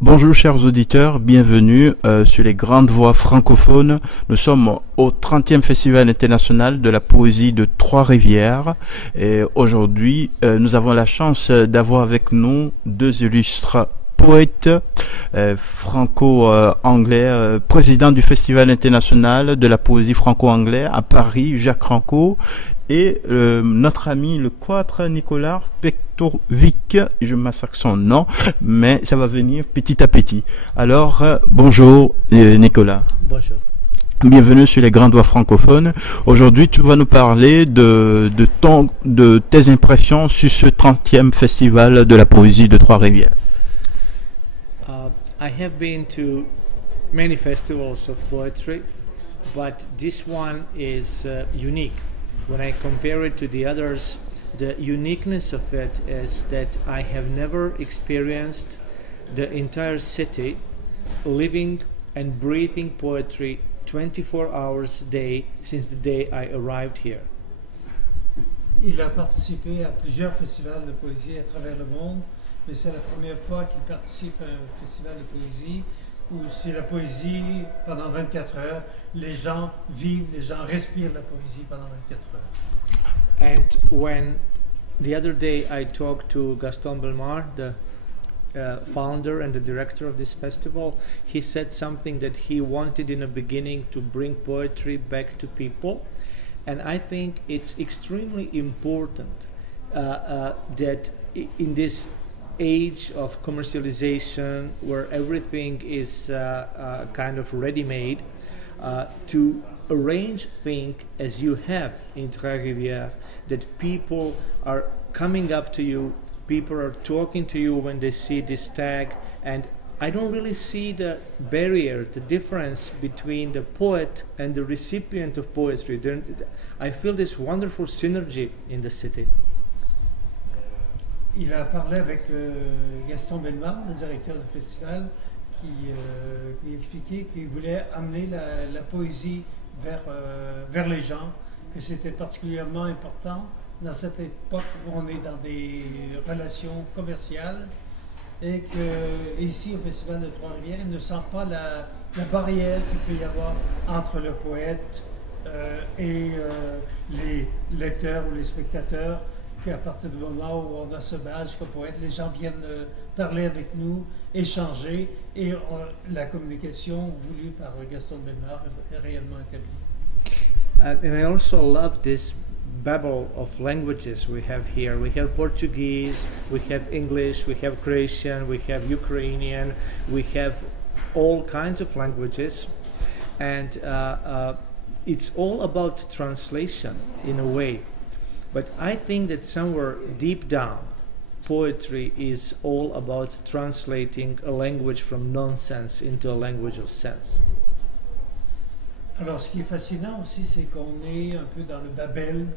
Bonjour chers auditeurs, bienvenue sur les grandes voix francophones. Nous sommes au 30e Festival international de la poésie de Trois-Rivières et aujourd'hui nous avons la chance d'avoir avec nous deux illustres poètes franco-anglais, président du Festival international de la poésie franco-anglais à Paris, Jacques Ranco, et notre ami le Quatre Nicolas Pectovic, je massacre son nom, mais ça va venir petit à petit. Alors, bonjour Nicolas. Bonjour. Bienvenue sur les grandes voix francophones. Aujourd'hui, tu vas nous parler de tes impressions sur ce 30e Festival de la poésie de Trois-Rivières. I have been to many festivals of poetry, but this one is unique. When I compare it to the others, the uniqueness of it is that I have never experienced the entire city living and breathing poetry 24 hours a day since the day I arrived here. Il a participé à plusieurs festivals de poésie à travers le monde, mais c'est la première fois qu'il participe à un festival de poésie où c'est la poésie pendant 24 heures. Les gens vivent, les gens respirent la poésie pendant 24 heures. And when the other day I talked to Gaston Belmar, the founder and the director of this festival, he said something that he wanted in the beginning to bring poetry back to people. And I think it's extremely important that in this age of commercialization where everything is kind of ready-made, to arrange things as you have in Trois-Rivières, that people are coming up to you, people are talking to you when they see this tag, and I don't really see the barrier, the difference between the poet and the recipient of poetry. I feel this wonderful synergy in the city. Il a parlé avec Gaston Belmar, le directeur du festival, qui expliquait qu'il voulait amener la poésie vers les gens, que c'était particulièrement important dans cette époque où on est dans des relations commerciales et qu'ici au Festival de Trois-Rivières, il ne sent pas la barrière qu'il peut y avoir entre le poète et les lecteurs ou les spectateurs, qu'à partir du moment où on a ce badge comme poète, les gens viennent parler avec nous, échanger, et la communication voulue par Gaston Belmar est réellement établie. And I also love this babble of languages we have here. We have Portuguese, we have English, we have Croatian, we have Ukrainian, we have all kinds of languages, and it's all about translation in a way. But I think that somewhere deep down, poetry is all about translating a language from nonsense into a language of sense. Alors, ce qui est fascinant aussi, c'est qu'on est un peu dans le Babel.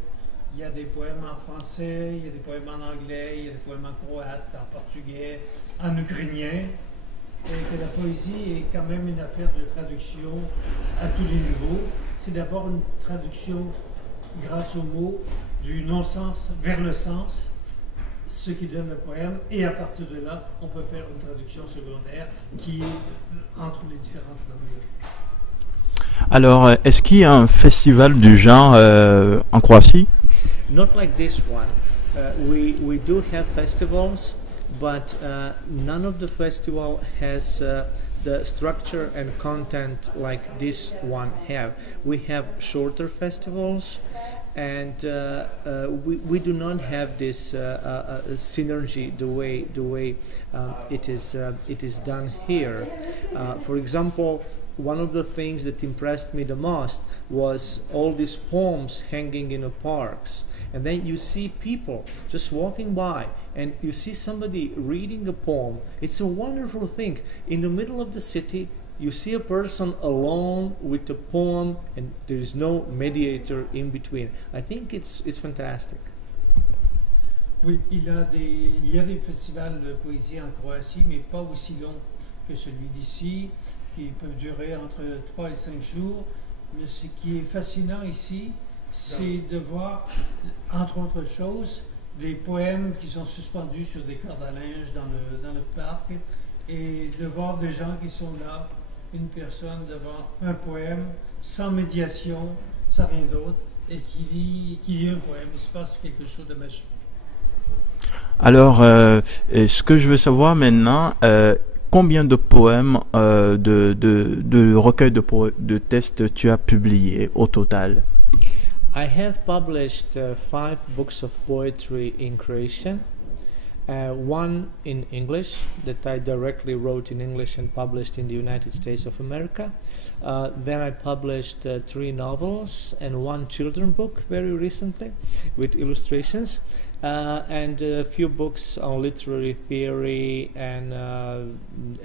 Il y a des poèmes en français, il y a des poèmes en anglais, il y a des poèmes en croate, en portugais, en ukrainien, et que la poésie est quand même une affaire de traduction à tous les niveaux. C'est d'abord une traduction grâce aux mots, du non-sens vers le sens, ce qui donne le poème, et à partir de là, on peut faire une traduction secondaire qui est entre les différentes langues. Alors, est-ce qu'il y a un festival du genre en Croatie? Not like this one. We do have festivals, but none of the festival has the structure and content like this one have. We have shorter festivals, and we do not have this synergy the way it is done here. For example, one of the things that impressed me the most was all these poems hanging in the parks. And then you see people just walking by and you see somebody reading a poem. It's a wonderful thing. In the middle of the city, you see a person alone with a poem and there is no mediator in between. I think it's fantastic. Oui, il y a des festivals de poésie en Croatie, mais pas aussi longs que celui d'ici, qui peuvent durer entre 3 et 5 jours. Mais ce qui est fascinant ici, c'est de voir, entre autres choses, des poèmes qui sont suspendus sur des cordes à linge dans le parc, et de voir des gens qui sont là, une personne devant un poème, sans médiation, sans rien d'autre, et qui lit un poème. Il se passe quelque chose de magique. Alors, ce que je veux savoir maintenant, combien de poèmes de recueils de textes tu as publiés au total? I have published 5 books of poetry in Croatian, one in English that I directly wrote in English and published in the United States of America. Then I published 3 novels and 1 children's book very recently with illustrations, and a few books on literary theory and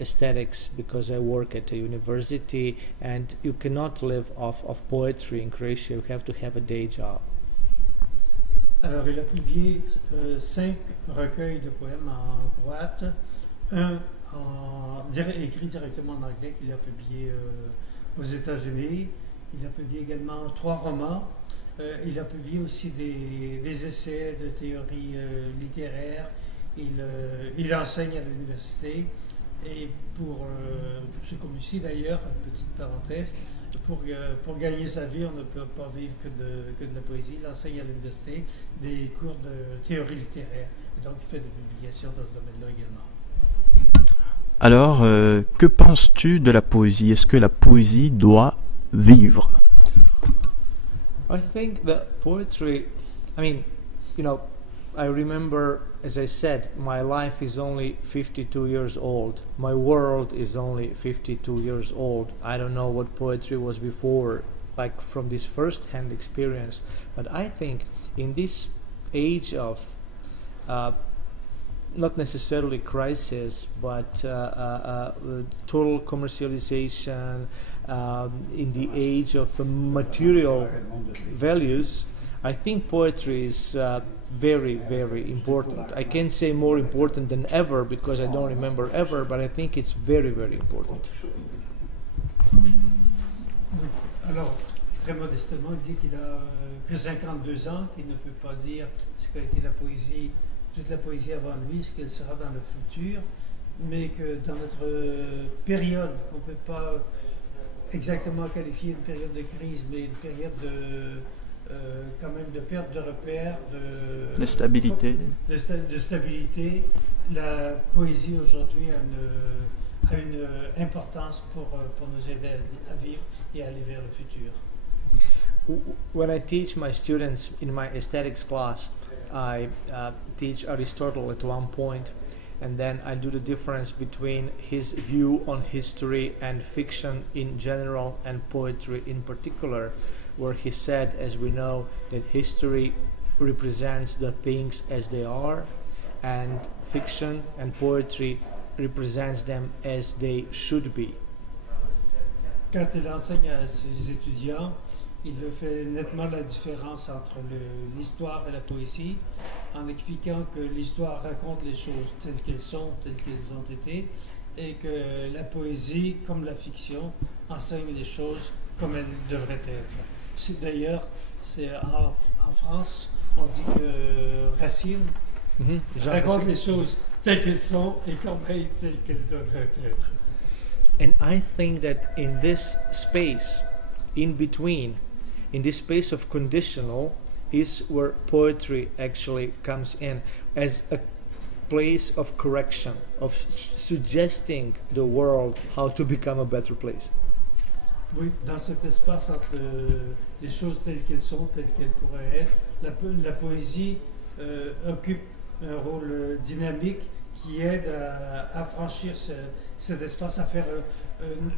aesthetics, because I work at a university and you cannot live off of poetry in Croatia. You have to have a day job. Alors, il a publié 5 recueils de poèmes en croate, un écrit directement en anglais qu'il a publié aux États-Unis. Il a publié également 3 romans. Il a publié aussi des essais de théorie littéraire. Il enseigne à l'université. Et pour ce comme ici d'ailleurs, petite parenthèse, pour gagner sa vie, on ne peut pas vivre que de la poésie. Il enseigne à l'université des cours de théorie littéraire. Et donc il fait des publications dans ce domaine-là également. Alors, que penses-tu de la poésie? Est-ce que la poésie doit vivre? I think that poetry, I mean, you know, I remember, as I said, my life is only 52 years old. My world is only 52 years old. I don't know what poetry was before, like from this first-hand experience. But I think in this age of not necessarily crisis, but total commercialization, in the age of material values, I think poetry is very, very important. I can't say more important than ever because I don't remember ever, but I think it's very, very important. Alors, très modestement, il dit qu'il a que 52 ans, qu'il ne peut pas dire ce qu'a été la poésie, toute la poésie avant lui, ce qu'elle sera dans le futur, mais que dans notre période, on ne peut pas exactement qualifier une période de crise, mais une période de quand même de perte de repères, de stabilité. De stabilité. La poésie aujourd'hui a une importance pour nous aider à vivre et à aller vers le futur. When I teach my students in my aesthetics class, I teach Aristotle at one point, and then I do the difference between his view on history and fiction in general and poetry in particular, where he said, as we know, that history represents the things as they are, and fiction and poetry represents them as they should be. Quand il enseigne à ses étudiants, il fait nettement la différence entre l'histoire et la poésie, en expliquant que l'histoire raconte les choses telles qu'elles sont, telles qu'elles ont été, et que la poésie, comme la fiction, enseigne les choses comme elles devraient être. D'ailleurs, en France, on dit que Racine raconte les choses telles qu'elles sont et comme telles qu'elles devraient être. And I think that in this space, in between, in this space of conditional, is where poetry actually comes in as a place of correction, of suggesting the world how to become a better place. Oui, dans cet espace entre les choses telles qu'elles sont, telles qu'elles pourraient être, la poésie occupe un rôle dynamique qui aide à franchir cet espace, à faire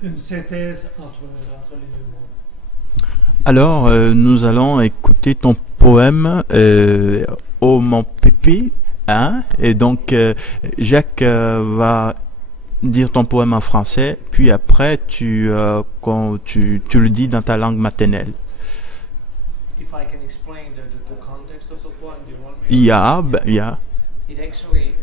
une synthèse entre les deux mondes. Alors, nous allons écouter ton poème Ô mon pépé, hein? Et donc, Jacques va dire ton poème en français, puis après, tu le dis dans ta langue maternelle. If I can explain the context of the poem, do you want me to? Yeah. It actually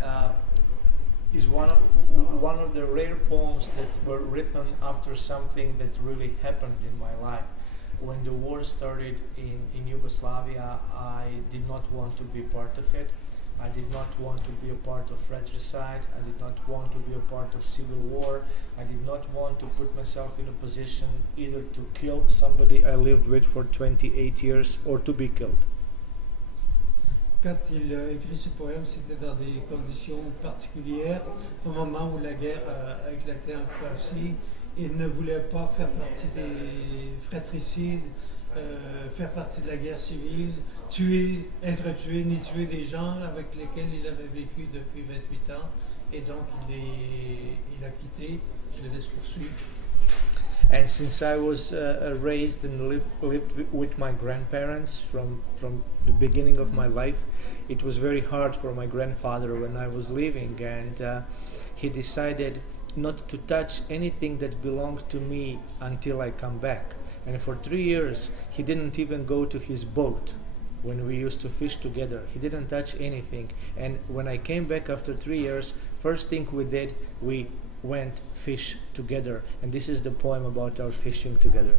is one of the rare poems that were written after something that really happened in my life. When the war started in Yugoslavia, I did not want to be part of it, I did not want to be a part of fratricide. I did not want to be a part of civil war. I did not want to put myself in a position either to kill somebody I lived with for 28 years or to be killed. Quand il a écrit ce poème, c'était dans des conditions particulières, au moment où la guerre a éclaté en Croatie. Il ne voulait pas faire partie des fratricides, faire partie de la guerre civile, être tué, ni tuer des gens avec lesquels il avait vécu depuis 28 ans. Et donc il a quitté, je le laisse poursuivre. And since I was raised and lived with my grandparents from the beginning of my life, it was very hard for my grandfather when I was leaving, and he decided not to touch anything that belonged to me until I come back. And for 3 years, he didn't even go to his boat when we used to fish together. He didn't touch anything. And when I came back after 3 years, first thing we did, we went fish together. And this is the poem about our fishing together.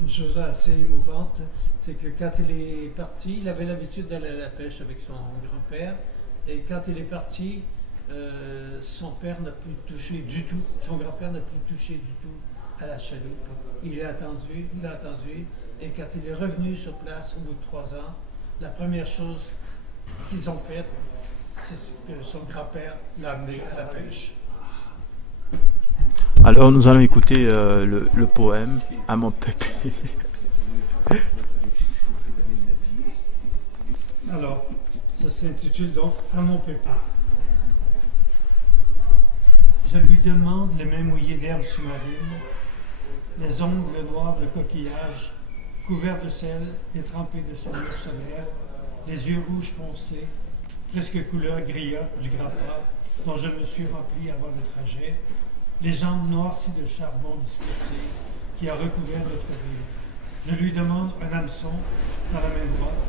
Une chose assez émouvante, c'est que quand il est parti, il avait l'habitude d'aller à la pêche avec son grand-père. Et quand il est parti, son père n'a plus touché du tout, son grand-père n'a plus touché du tout à la chaloupe. Il a attendu, et quand il est revenu sur place au bout de 3 ans, la première chose qu'ils ont faite, c'est que son grand-père l'a amené à la pêche. Alors nous allons écouter le poème à mon pépé. Alors, ça s'intitule donc à mon pépé. Je lui demande les mains mouillées d'herbes sous-marines, les ongles noirs de coquillages, couverts de sel et trempés de saumure solaire, les yeux rouges foncés, presque couleur grillot du grappa dont je me suis rempli avant le trajet, les jambes noircies de charbon dispersé qui a recouvert notre ville. Je lui demande un hameçon dans la main droite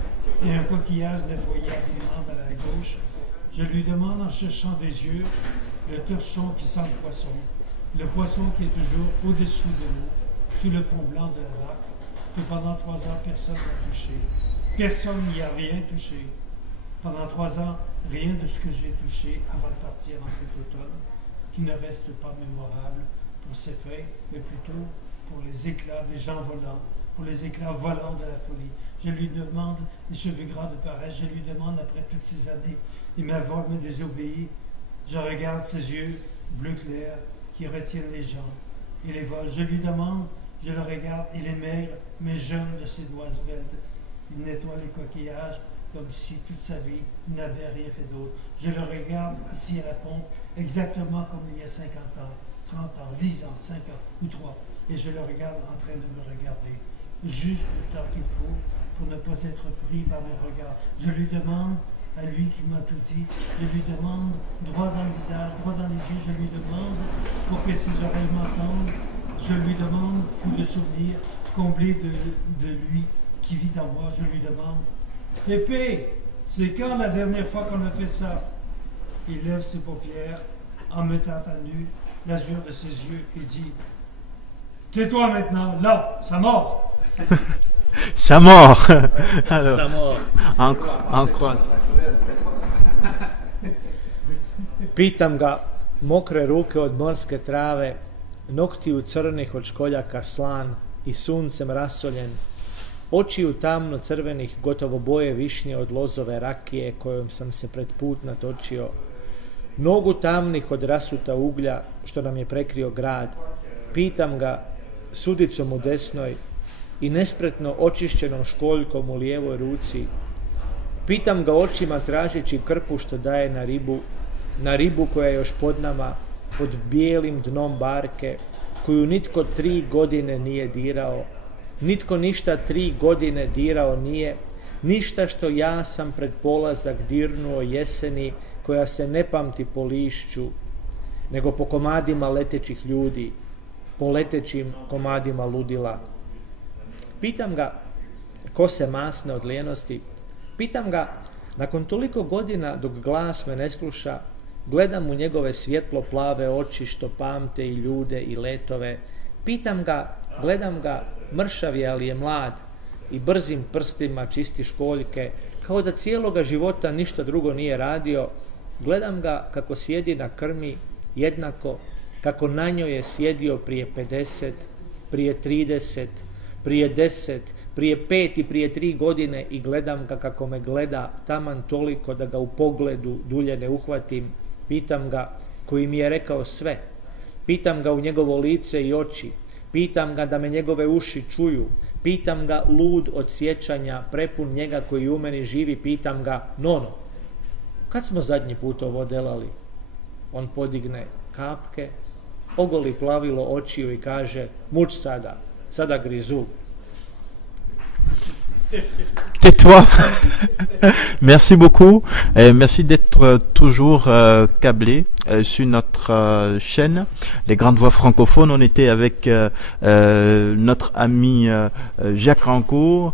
et un coquillage nettoyé habilement dans la gauche. Je lui demande en cherchant des yeux le torchon qui sent le poisson qui est toujours au-dessous de l'eau, sous le fond blanc de la lac, que pendant 3 ans personne n'a touché. Personne n'y a rien touché. Pendant 3 ans, rien de ce que j'ai touché avant de partir en cet automne, qui ne reste pas mémorable pour ses feuilles, mais plutôt pour les éclats des gens volants, pour les éclats volants de la folie. Je lui demande les cheveux gras de paresse, je lui demande après toutes ces années, et ma voix me désobéit. Je regarde ses yeux bleu clair qui retiennent les gens et les volent. Je lui demande, je le regarde, il est maigre, mais jeune de ses doigts sveltes. Il nettoie les coquillages comme si toute sa vie il n'avait rien fait d'autre. Je le regarde assis à la pompe, exactement comme il y a 50 ans, 30 ans, 10 ans, 5 ans ou 3. Et je le regarde en train de me regarder, juste le temps qu'il faut pour ne pas être pris par mon regard. Je lui demande, à lui qui m'a tout dit, je lui demande, droit dans le visage, droit dans les yeux, je lui demande, pour que ses oreilles m'entendent, je lui demande, fou de souvenirs, comblé de lui qui vit en moi, je lui demande, Pépé, c'est quand la dernière fois qu'on a fait ça? Il lève ses paupières, en mettant à nu l'azur de ses yeux, et dit, tais-toi maintenant, là, ça mord. Ça mord. Alors, Ça mord. en croate. Pitam ga, mokre ruke od morske trave, noktiju crnih od školjaka slan i suncem rasoljen, očiju tamno crvenih, gotovo boje višnje od lozove rakije kojom sam se pred put natočio, nogu tamnih od rasuta uglja što nam je prekrio grad. Pitam ga sudicom u desnoj i nespretno očišćenom školjkom u lijevoj ruci. Pitam ga očima tražeći krpu što daje na ribu koja je još pod nama, pod bijelim dnom barke, koju nitko 3 godine nije dirao. Nitko ništa 3 godine dirao nije, ništa što ja sam pred polazak dirnuo jeseni, koja se ne pamti po lišću, nego po komadima letećih ljudi, po letećim komadima ludila. Pitam ga ko se masne od lijenosti, pitam ga nakon toliko godina dok glas me ne sluša, gledam u njegove svjetlo plave oči što pamte i ljude i letove, pitam ga, gledam ga, mršav je ali je mlad i brzim prstima čisti školjke kao da cijeloga života ništa drugo nije radio. Gledam ga kako sjedi na krmi jednako kako na njoj je sjedio prije 50, prije 30, prije 10, prije 5 i prije 3 godine i gledam ga kako me gleda taman toliko da ga u pogledu dulje ne uhvatim. Pitam ga koji mi je rekao sve. Pitam ga u njegovo lice i oči. Pitam ga da me njegove uši čuju. Pitam ga lud od sjećanja, prepun njega koji u meni živi. Pitam ga, Nono, kad smo zadnji put ovo delali? On podigne kapke, ogoli plavilo očiju i kaže, muč sada grizu. Tais-toi. Merci beaucoup. Merci d'être toujours câblé sur notre chaîne, les grandes voix francophones. On était avec notre ami Jacques Rancourt,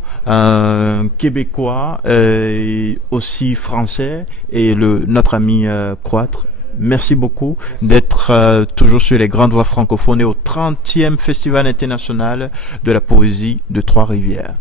québécois, et aussi français, et notre ami Croître. Merci beaucoup d'être toujours sur les grandes voix francophones et au 30e Festival international de la poésie de Trois-Rivières.